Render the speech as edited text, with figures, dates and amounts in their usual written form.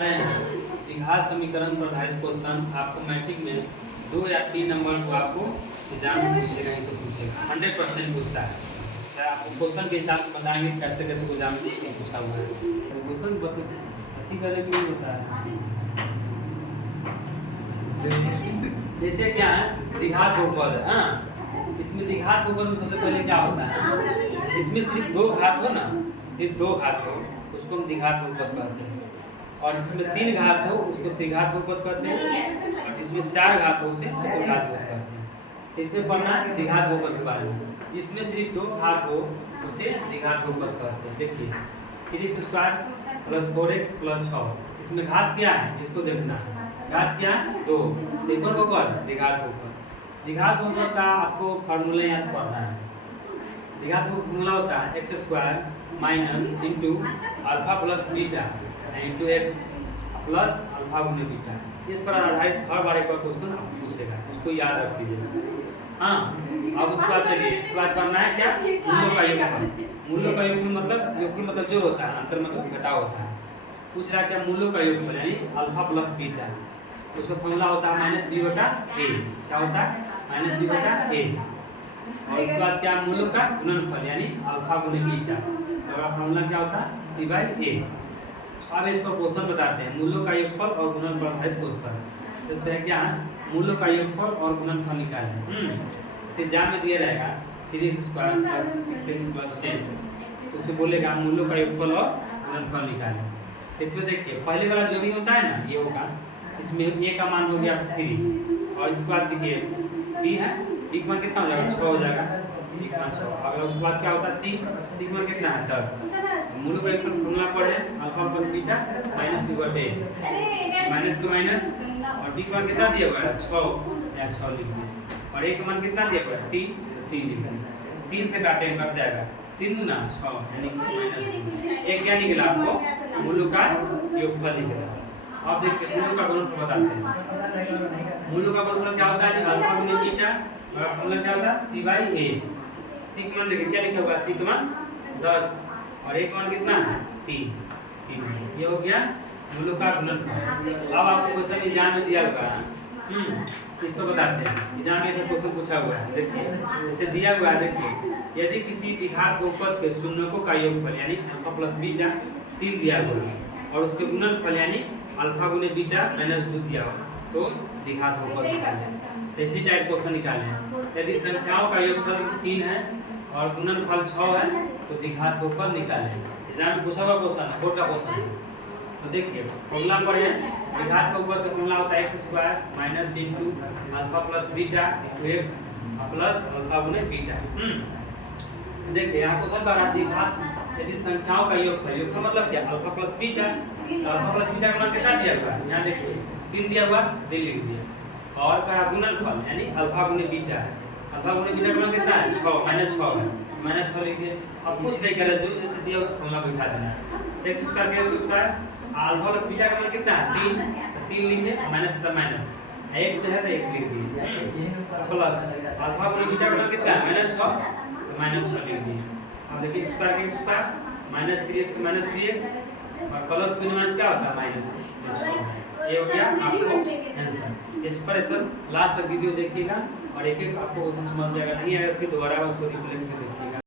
द्विघात समीकरण पर आधारित क्वेश्चन आपको मैट्रिक में 2 या 3 नंबर को आपको एग्जाम में पूछेगा ही तो पूछेगा 100% पूछता है। तो आपको क्वेश्चन के हिसाब से बताएंगे कैसे कैसे एग्जाम में पूछा हुआ है। तो क्वेश्चन अति करने के लिए होता है जैसे क्या है द्विघात बहुपद है। इसमें द्विघात बहुपद में सबसे पहले क्या होता है, इसमें सिर्फ 2 घात हो ना, सिर्फ 2 घात हो उसको हम द्विघात बहुपद कहते हैं, और जिसमें 3 घात हो उसको त्रिघात बहुपद कहते हैं, और जिसमें 4 घात हो उसे चतुर्घात बहुपद कहते हैं। इसमें पढ़ना है द्विघात बहुपद के बारे में। जिसमें सिर्फ 2 घात हो उसे द्विघात बहुपद कहते हैं। देखिए 3x² + 4x + 6, इसमें घात क्या है इसको देखना है। घात क्या है 2, त्रिकोण बहुपद द्विघात बहुपद। द्विघात बहुपद का आपको फार्मूला यहाँ से पढ़ना है। द्विघात बहुपद फार्मूला होता है x² - α + beta into x plus alpha गुने बीटा। इस पर आधारित हर बार एक बार क्वेश्चन आपको पूछेगा, उसको याद रख लीजिए। हाँ, अब उसके बाद चलिए इसके बाद करना है क्या, मूलों का योगफल। मूलों का योगफल मतलब योगफल मतलब जोड़ होता है, अंतर मतलब घटाव होता है। पूछ रहा है क्या मूलों का योगफल यानी अल्फा प्लस बीटा, उसका फॉर्मूला होता है -b/a। क्या होता है -b/a। और इसके बाद क्या मूलों का गुणनफल यानी अल्फा गुने बीटा, और फॉर्मूला क्या होता है c/a। अब इस पर क्वेश्चन बताते हैं मूलों का योगफल और गुणनफल आधारित क्वेश्चन। जैसे है क्या मूलों का योगफल और गुणनफल निकालें। इसे एग्जाम में दिया रहेगा 3x² + 6x + 10, तो उसे बोलेगा मूलों का योगफल और गुणनफल निकालें। इसमें देखिए पहले वाला जो भी होता है ना ये होगा, इसमें a का मान हो गया 3, और इसके बाद देखिए b है, b का मान कितना हो जाएगा 6 हो जाएगा, b का मान 6। अगला उसके बाद क्या होता है c का मान कितना है 10। मूलों का योगफल फॉर्मूला पढ़े alpha plus beta -b/a, minus का माइनस, और b का मान कितना दिया हुआ है 6 या 6 लिख दिए, और a का मान कितना दिया हुआ है 3 लिख दिए। 3 से काटेंगे कट जाएगा 3 दूना 6 यानी माइनस एक क्या निकला आपको मूलों का योगफल निकला। अब देखिए मूलों का गुणनफल बताते हैं। मूलों का गुणनफल क्या होता है अल्फा गुने बीटा, और फॉर्मूला क्या होता है c/a। c का मान देखिए क्या लिखा हुआ है, c का मान 10 और एक मान कितना है 3। ये हो गया मूलों का गुणनफल। अब आपको क्वेश्चन एग्जाम में दिया हुआ है, इसको बताते हैं। एग्जाम में ऐसा क्वेश्चन पूछा हुआ है, देखिए इसे दिया हुआ है। देखिए यदि किसी द्विघात बहुपद के शून्यकों का योगफल यानी अल्फा प्लस बीटा 3 दिया हुआ है, और उसके गुणनफल यानी अल्फा गुने बीटा -2 दिया हुआ, तो द्विघात बहुपद निकालें। इसी टाइप क्वेश्चन निकालें। यदि संख्याओं का योगफल 3 है और गुणनफल 6 है तो द्विघात बहुपद निकालें। एग्जाम में पूछा हुआ क्वेश्चन है, बोर्ड का क्वेश्चन है। तो देखिए फॉर्मूला पढ़े द्विघात बहुपद का फॉर्मूला होता है x² - alpha plus beta x plus alpha गुने बीटा। देखिए यहाँ क्वेश्चन कर रहा द्विघात यदि संख्याओं का योगफल मतलब क्या alpha plus beta, alpha plus beta का मान कितना दिया हुआ है यहाँ देखिए 3 दिया हुआ 3 लिख दिया, और कहा गुणनफल यानी अल्फा गुने बीटा है, अल्फा गुने बीटा का मान कितना है 6 -6 है, -6 लिख दिए। अब कुछ नहीं करे जो जैसे दिया उस फॉर्मूला बैठा देना है। x² अल्फा प्लस बीटा का मान कितना है 3 लिखे, माइनस था माइनस x है तो x लिख दिए, प्लस अल्फा गुने बीटा का मान कितना है -6 तो -6 लिख दिए। अब देखिए x² -3x और प्लस गुने माइनस क्या होता है -6। ये हो गया आपको आंसर। इस पर ऐसा लास्ट तक वीडियो देखिएगा और एक एक आपको क्वेश्चन समझ जाएगा। नहीं आएगा फिर दोबारा उसको रिप्ले से देखिएगा।